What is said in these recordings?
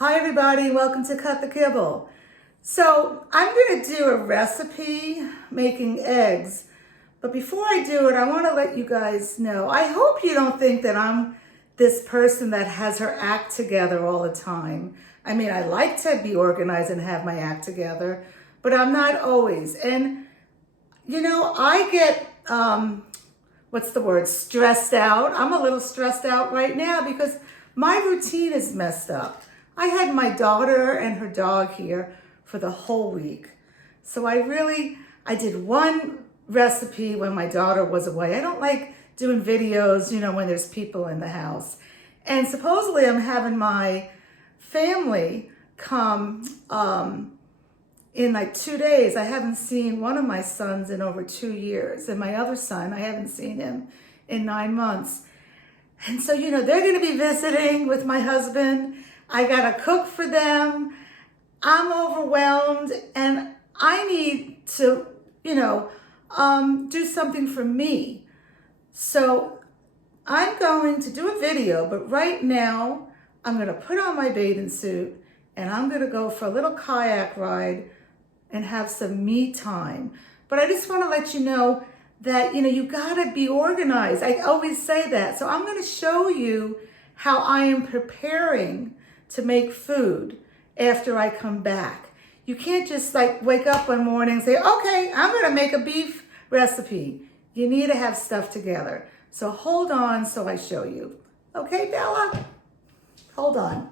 Hi everybody, welcome to Cut the Kibble. So I'm going to do a recipe making eggs, but before I do it, I want to let you guys know, I hope you don't think that I'm this person that has her act together all the time. I mean, I like to be organized and have my act together, but I'm not always. And you know, I get, stressed out. I'm a little stressed out right now because my routine is messed up. I had my daughter and her dog here for the whole week. So I did one recipe when my daughter was away. I don't like doing videos, when there's people in the house. And supposedly I'm having my family come in like 2 days. I haven't seen one of my sons in over 2 years. And my other son, I haven't seen him in 9 months. And so, they're going to be visiting with my husband. I got to cook for them. I'm overwhelmed and I need to, do something for me. So I'm going to do a video, but right now I'm going to put on my bathing suit and I'm going to go for a little kayak ride and have some me time. But I just want to let you know that, you got to be organized. I always say that. So I'm going to show you how I am preparing to make food after I come back. You can't just wake up one morning and say, okay, I'm going to make a beef recipe. You need to have stuff together. So hold on so I show you. Okay, Bella? Hold on.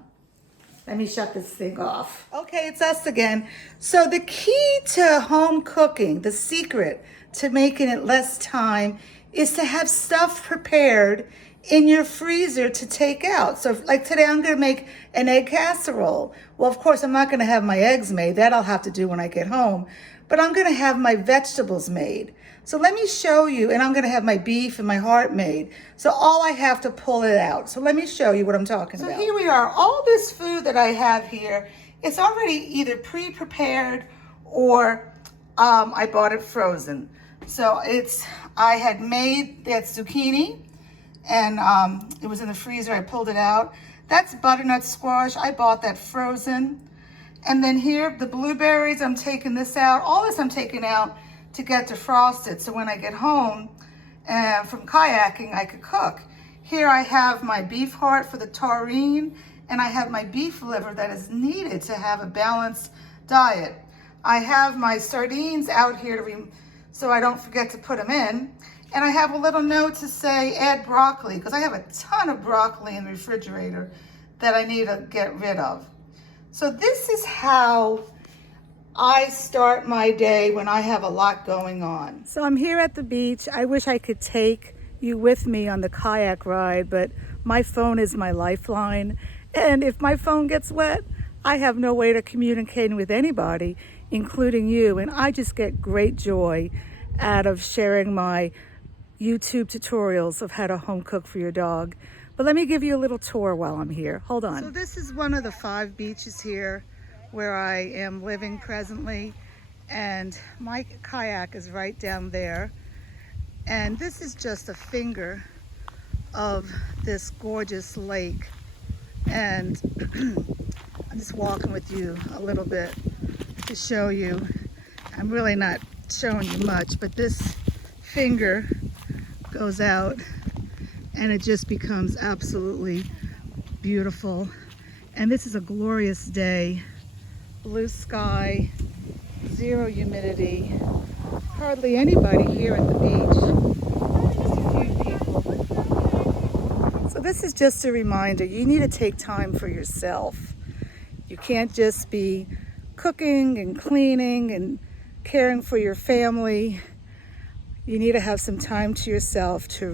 Let me shut this thing off. Okay, it's us again. So the key to home cooking, the secret to making it less time, is to have stuff prepared in your freezer to take out. So like today, I'm gonna make an egg casserole. Well, of course, I'm not gonna have my eggs made. That I'll have to do when I get home. But I'm gonna have my vegetables made. So let me show you, and I'm gonna have my beef and my heart made. So all I have to pull it out. So let me show you what I'm talking about. So here we are. All this food that I have here, it's already either pre-prepared or I bought it frozen. So I had made that zucchini and it was in the freezer. I pulled it out. That's butternut squash. I bought that frozen. And then here, the blueberries, I'm taking this out. All this I'm taking out to get defrosted. So when I get home from kayaking, I could cook. Here I have my beef heart for the taurine, and I have my beef liver that is needed to have a balanced diet. I have my sardines out here so I don't forget to put them in. And I have a little note to say add broccoli, because I have a ton of broccoli in the refrigerator that I need to get rid of. So this is how I start my day when I have a lot going on. So I'm here at the beach. I wish I could take you with me on the kayak ride, but my phone is my lifeline. And if my phone gets wet, I have no way to communicate with anybody, including you. And I just get great joy out of sharing my YouTube tutorials of how to home cook for your dog. But let me give you a little tour while I'm here. Hold on. So this is one of the 5 beaches here where I am living presently. And my kayak is right down there. And this is just a finger of this gorgeous lake. And I'm just walking with you a little bit to show you. I'm really not showing you much, but this finger goes out and it just becomes absolutely beautiful. And this is a glorious day. Blue sky, zero humidity, hardly anybody here at the beach, just a few people. So this is just a reminder, you need to take time for yourself. You can't just be cooking and cleaning and caring for your family. You need to have some time to yourself to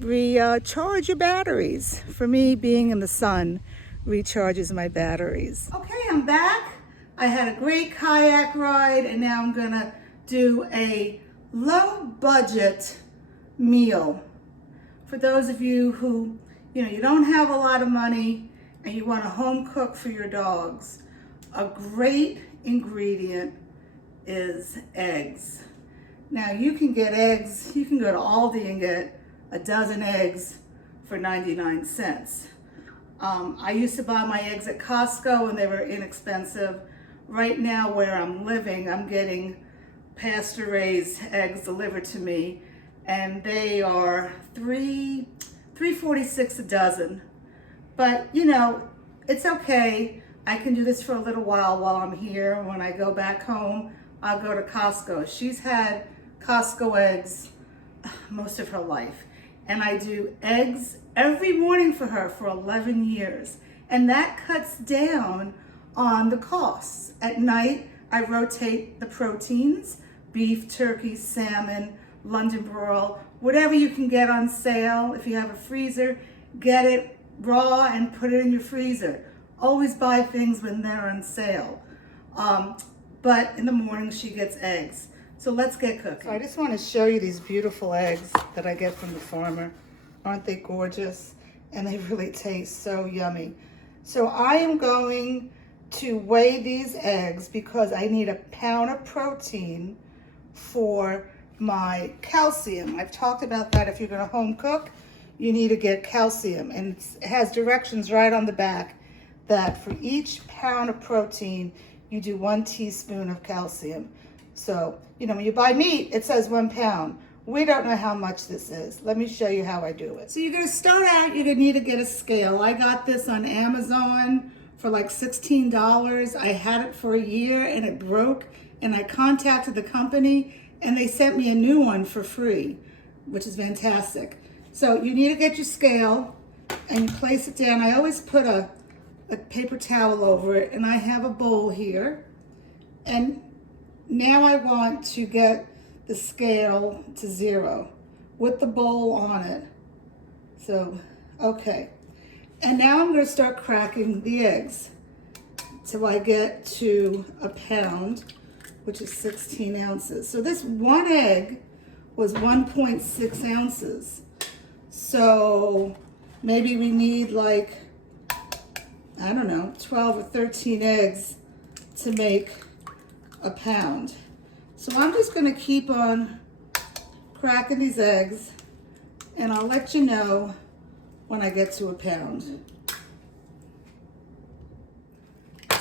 recharge your batteries. For me, being in the sun recharges my batteries. Okay, I'm back. I had a great kayak ride, and now I'm gonna do a low budget meal. For those of you who, you don't have a lot of money and you want to home cook for your dogs, a great ingredient is eggs. Now you can get eggs, you can go to Aldi and get a dozen eggs for 99 cents. I used to buy my eggs at Costco and they were inexpensive. Right now where I'm living, I'm getting pasture-raised eggs delivered to me, and they are $3.46 a dozen. But you know, it's okay. I can do this for a little while I'm here. When I go back home, I'll go to Costco. She's had Costco eggs most of her life, and I do eggs every morning for her for 11 years, and that cuts down on the costs. At night, I rotate the proteins: beef, turkey, salmon, London broil, whatever you can get on sale. If you have a freezer, get it raw and put it in your freezer. Always buy things when they're on sale. But in the morning, she gets eggs. So let's get cooking. So I just want to show you these beautiful eggs that I get from the farmer. Aren't they gorgeous? And they really taste so yummy. So I am going to weigh these eggs because I need a pound of protein for my calcium. I've talked about that. If you're going to home cook, you need to get calcium, and it has directions right on the back that for each pound of protein you do 1 teaspoon of calcium. So you know, when you buy meat, it says 1 pound. We don't know how much this is. Let me show you how I do it. So you're going to start out, you're going to need to get a scale. I got this on Amazon for like $16. I had it for a year and it broke, and I contacted the company and they sent me a new one for free, which is fantastic. So you need to get your scale and you place it down. I always put a paper towel over it, and I have a bowl here. And now I want to get the scale to 0 with the bowl on it. So, okay. And now I'm going to start cracking the eggs till I get to a pound, which is 16 ounces. So this one egg was 1.6 ounces. So maybe we need like, I don't know, 12 or 13 eggs to make a pound. So I'm just going to keep on cracking these eggs, and I'll let you know when I get to a pound.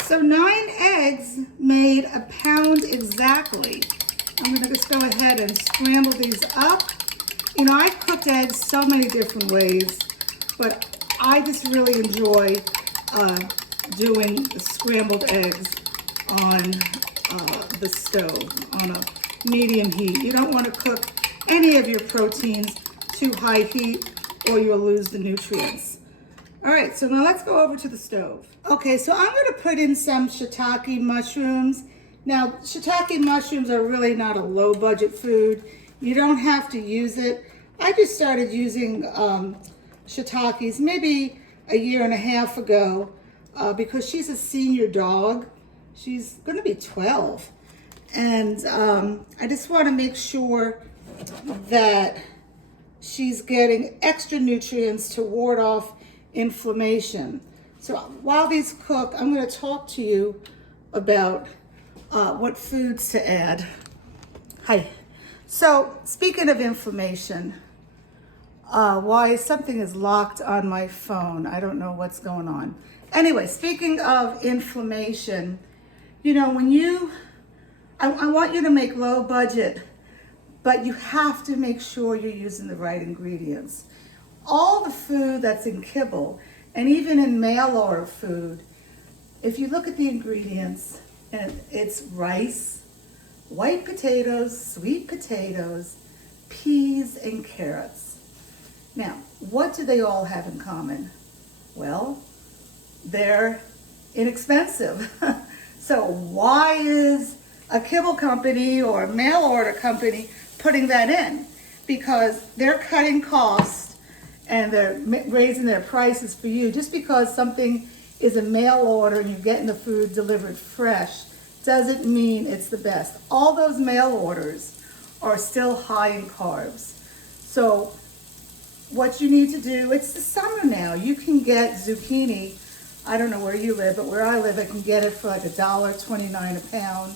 So 9 eggs made a pound exactly. I'm going to just go ahead and scramble these up. You know, I've cooked eggs so many different ways, but I just really enjoy doing the scrambled eggs on the stove on a medium heat. You don't want to cook any of your proteins too high heat or you'll lose the nutrients. All right, so now let's go over to the stove. Okay, so I'm going to put in some shiitake mushrooms. Now, shiitake mushrooms are really not a low budget food. You don't have to use it. I just started using shiitakes maybe a year and a half ago because she's a senior dog. She's going to be 12. And I just want to make sure that she's getting extra nutrients to ward off inflammation. So while these cook, I'm going to talk to you about what foods to add. Hi. So speaking of inflammation, why something is locked on my phone. I don't know what's going on. Anyway, speaking of inflammation, you know, when I want you to make low budget, but you have to make sure you're using the right ingredients. All the food that's in Kibble, and even in mail order food, if you look at the ingredients, and it's rice, white potatoes, sweet potatoes, peas, and carrots. Now, what do they all have in common? Well, they're inexpensive. So why is a Kibble company or a mail order company putting that in? Because they're cutting costs and they're raising their prices for you. Just because something is a mail order and you're getting the food delivered fresh doesn't mean it's the best. All those mail orders are still high in carbs. So what you need to do, it's the summer now. You can get zucchini. I don't know where you live, but where I live, I can get it for like $1.29 a pound.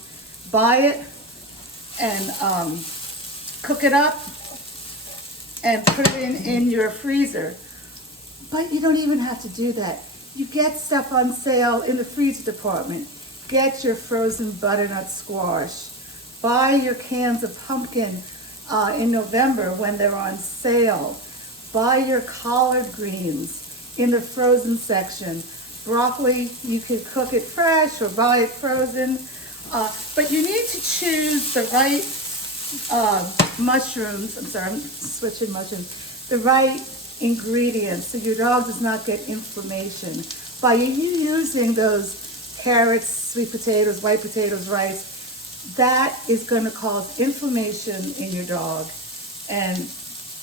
Buy it and cook it up and put it in your freezer. But you don't even have to do that. you get stuff on sale in the freezer department. Get your frozen butternut squash. Buy your cans of pumpkin in November when they're on sale. Buy your collard greens in the frozen section. Broccoli, you can cook it fresh or buy it frozen. But you need to choose the right mushrooms. I'm sorry, I'm switching mushrooms. The right ingredients so your dog does not get inflammation. By you using those carrots, sweet potatoes, white potatoes, rice, that is going to cause inflammation in your dog, and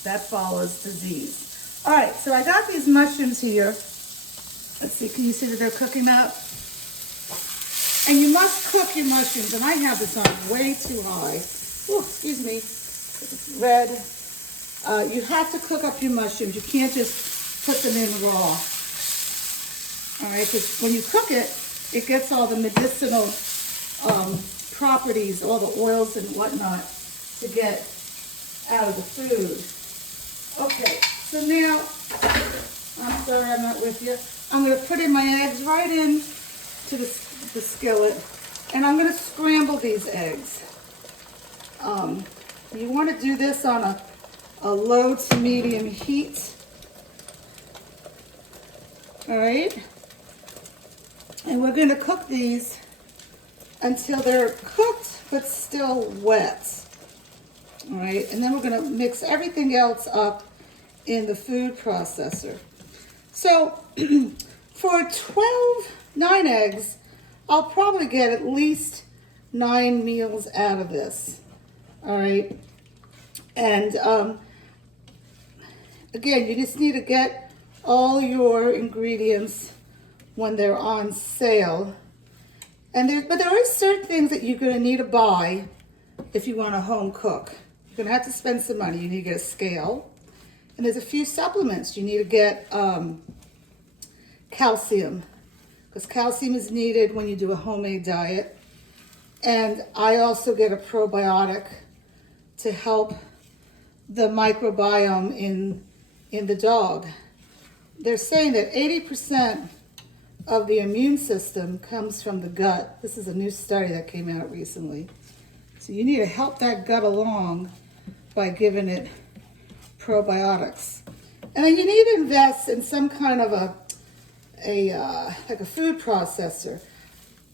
that follows disease. All right, so I got these mushrooms here. Let's see, can you see that they're cooking up? And you must cook your mushrooms, and I have this on way too high. Ooh, excuse me, it's red. You have to cook up your mushrooms. You can't just put them in raw. All right, because when you cook it, it gets all the medicinal properties, all the oils and whatnot to get out of the food. Okay, so now, I'm sorry I'm not with you. I'm going to put in my eggs right in to the skillet, and I'm going to scramble these eggs. You want to do this on a low to medium heat. All right, and we're going to cook these until they're cooked but still wet. All right, and then we're going to mix everything else up in the food processor. So for 9 eggs, I'll probably get at least 9 meals out of this. All right, and again, you just need to get all your ingredients when they're on sale. And but there are certain things that you're going to need to buy if you want to home cook. You're going to have to spend some money. You need to get a scale, and there's a few supplements. You need to get calcium, because calcium is needed when you do a homemade diet. And I also get a probiotic to help the microbiome in the dog. They're saying that 80% of the immune system comes from the gut. This is a new study that came out recently. So you need to help that gut along by giving it probiotics. And then you need to invest in some kind of like a food processor.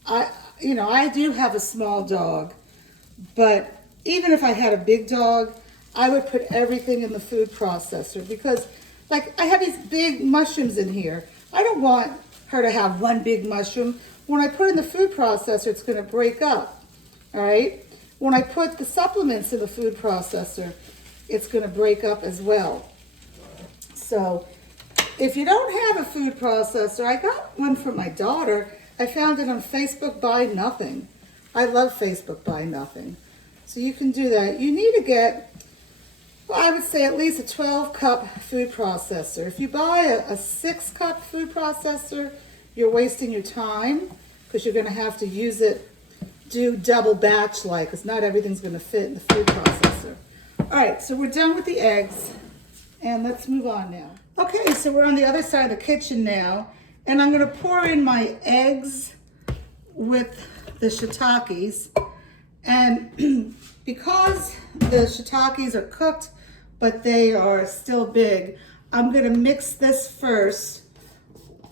I do have a small dog, but even if I had a big dog, I would put everything in the food processor, because like I have these big mushrooms in here. I don't want her to have one big mushroom. When I put in the food processor, it's going to break up. All right. When I put the supplements in the food processor, it's going to break up as well. So if you don't have a food processor, I got one for my daughter. I found it on Facebook Buy Nothing. I love Facebook Buy Nothing. So you can do that. You need to get, well, I would say at least a 12-cup food processor. If you buy a 6-cup food processor, you're wasting your time, because you're going to have to use it, do double batch like, because not everything's going to fit in the food processor. All right, so we're done with the eggs, and let's move on now. Okay, so we're on the other side of the kitchen now, and I'm going to pour in my eggs with the shiitakes. And because the shiitakes are cooked, but they are still big, I'm going to mix this first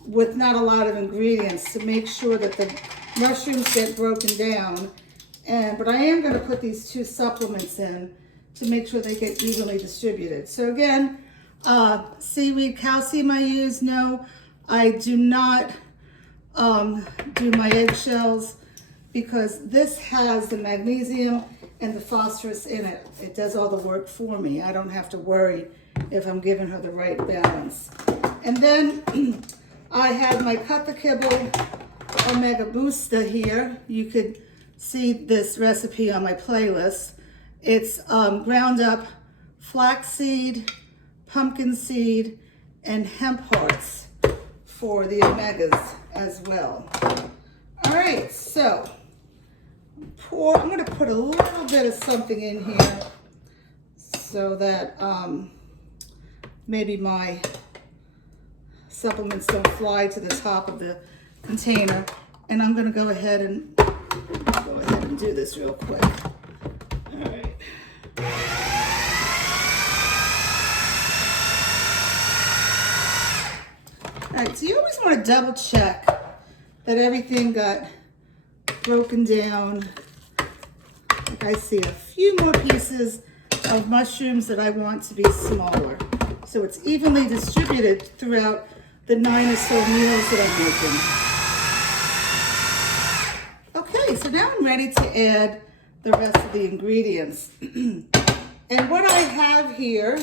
with not a lot of ingredients to make sure that the mushrooms get broken down. But I am going to put these 2 supplements in to make sure they get evenly distributed. So again, seaweed calcium I use. No, I do not do my eggshells, because this has the magnesium and the phosphorus in it. It does all the work for me. I don't have to worry if I'm giving her the right balance. And then I have my Cut the Kibble Omega Booster here. You could see this recipe on my playlist. It's ground up flaxseed, pumpkin seed, and hemp hearts for the omegas as well. All right, so I'm going to put a little bit of something in here so that maybe my supplements don't fly to the top of the container. And I'm gonna go ahead and do this real quick. All right. All right, so you always want to double check that everything got broken down. Like I see a few more pieces of mushrooms that I want to be smaller. So it's evenly distributed throughout the 9 or so meals that I'm making. Okay, so now I'm ready to add the rest of the ingredients. And what I have here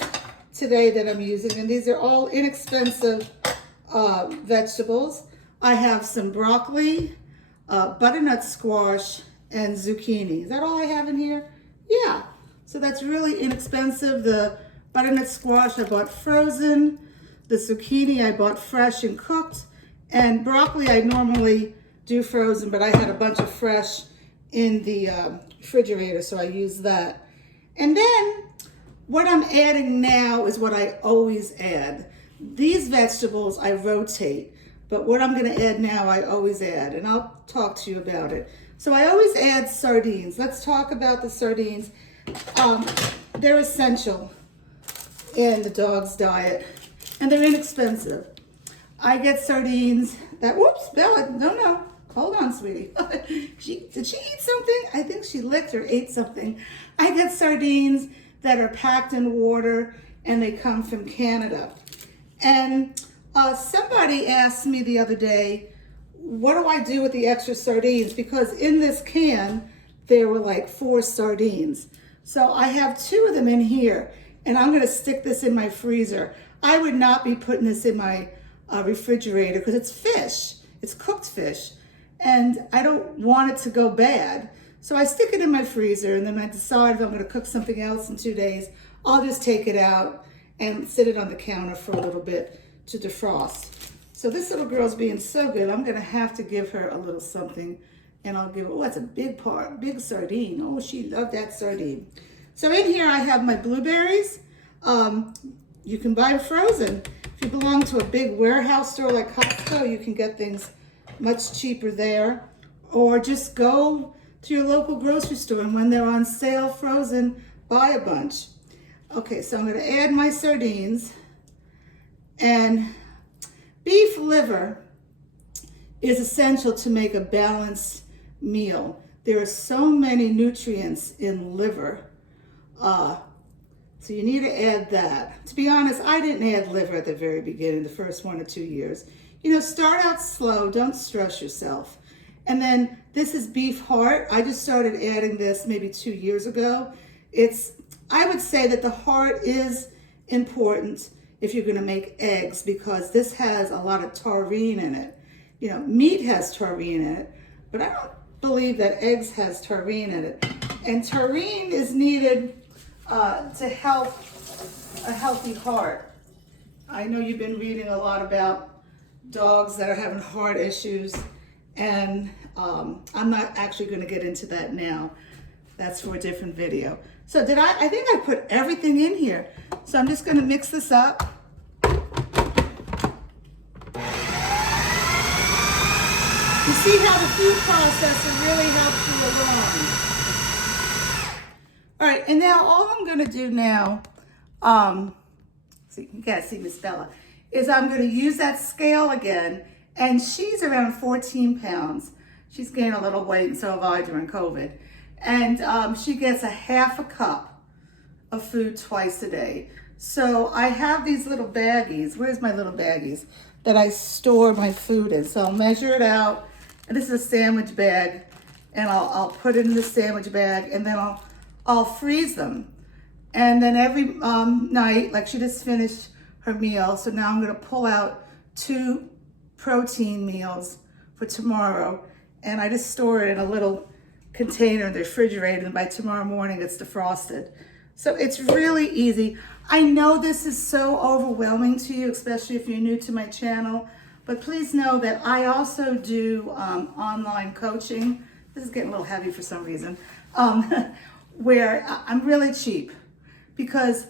today that I'm using, and these are all inexpensive vegetables. I have some broccoli, butternut squash, and zucchini. Is that all I have in here? Yeah. So that's really inexpensive. The butternut squash I bought frozen. The zucchini I bought fresh and cooked. And broccoli I normally do frozen, but I had a bunch of fresh in the refrigerator, so I used that. And then what I'm adding now is what I always add. These vegetables I rotate, but what I'm going to add now I always add, and I'll talk to you about it. So I always add sardines. Let's talk about the sardines. They're essential in the dog's diet, and they're inexpensive. I get sardines that, whoops, Bella, no, hold on, sweetie. Did she eat something? I think she licked or ate something. I get sardines that are packed in water, and they come from Canada. And somebody asked me the other day, what do I do with the extra sardines? Because in this can, there were like 4 sardines. So I have 2 of them in here, and I'm gonna stick this in my freezer. I would not be putting this in my refrigerator because it's fish, it's cooked fish, and I don't want it to go bad. So I stick it in my freezer, and then I decide if I'm gonna cook something else in 2 days, I'll just take it out and sit it on the counter for a little bit to defrost. So this little girl's being so good, I'm gonna have to give her a little something, and I'll give her, oh, that's a big sardine. Oh, she loved that sardine. So in here I have my blueberries. You can buy them frozen. If you belong to a big warehouse store like Costco, you can get things much cheaper there. Or just go to your local grocery store, and when they're on sale frozen, buy a bunch. Okay, so I'm gonna add my sardines. And beef liver is essential to make a balanced meal. There are so many nutrients in liver. So you need to add that. To be honest, I didn't add liver at the very beginning, the first 1 or 2 years. You know, start out slow, don't stress yourself. And then this is beef heart. I just started adding this maybe 2 years ago. I would say that the heart is important if you're gonna make eggs, because this has a lot of taurine in it. You know, meat has taurine in it, but I don't believe that eggs has taurine in it. And taurine is needed to help a healthy heart. I know you've been reading a lot about dogs that are having heart issues, and I'm not actually gonna get into that now. That's for a different video. So I think I put everything in here. So I'm just gonna mix this up. You see how the food processor really helps you along. All right, and now all I'm gonna do now, so you guys see Miss Bella, is I'm gonna use that scale again, and she's around 14 pounds. She's gained a little weight, and so have I during COVID. And she gets a half a cup of food twice a day. So I have these little baggies. Where's my little baggies? That I store my food in. So I'll measure it out. And this is a sandwich bag. And I'll put it in the sandwich bag, and then I'll freeze them. And then every night, like she just finished her meal, so now I'm gonna pull out 2 protein meals for tomorrow. And I just store it in a little container in the refrigerator, and by tomorrow morning it's defrosted. So it's really easy. I know this is so overwhelming to you, especially if you're new to my channel, but please know that I also do online coaching. This is getting a little heavy for some reason, where I'm really cheap, because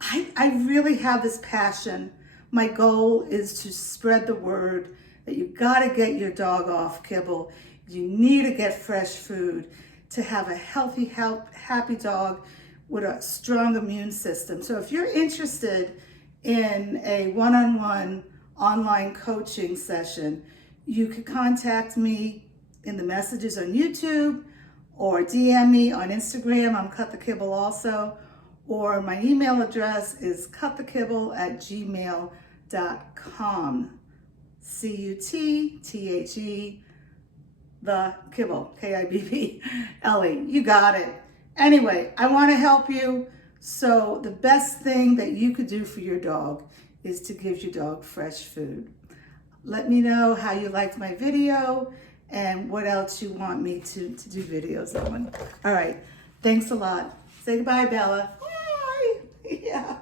I really have this passion My goal is to spread the word that you gotta get your dog off kibble. You need to get fresh food to have a healthy, happy dog with a strong immune system. So if you're interested in a one-on-one online coaching session, you could contact me in the messages on YouTube or DM me on Instagram. I'm Cut the Kibble also. Or my email address is cutthekibble@gmail.com. CUTTHE, the kibble, KIBBLE. You got it. Anyway, I want to help you. So the best thing that you could do for your dog is to give your dog fresh food. Let me know how you liked my video and what else you want me to do videos on. All right. Thanks a lot. Say goodbye, Bella. Bye. Yeah.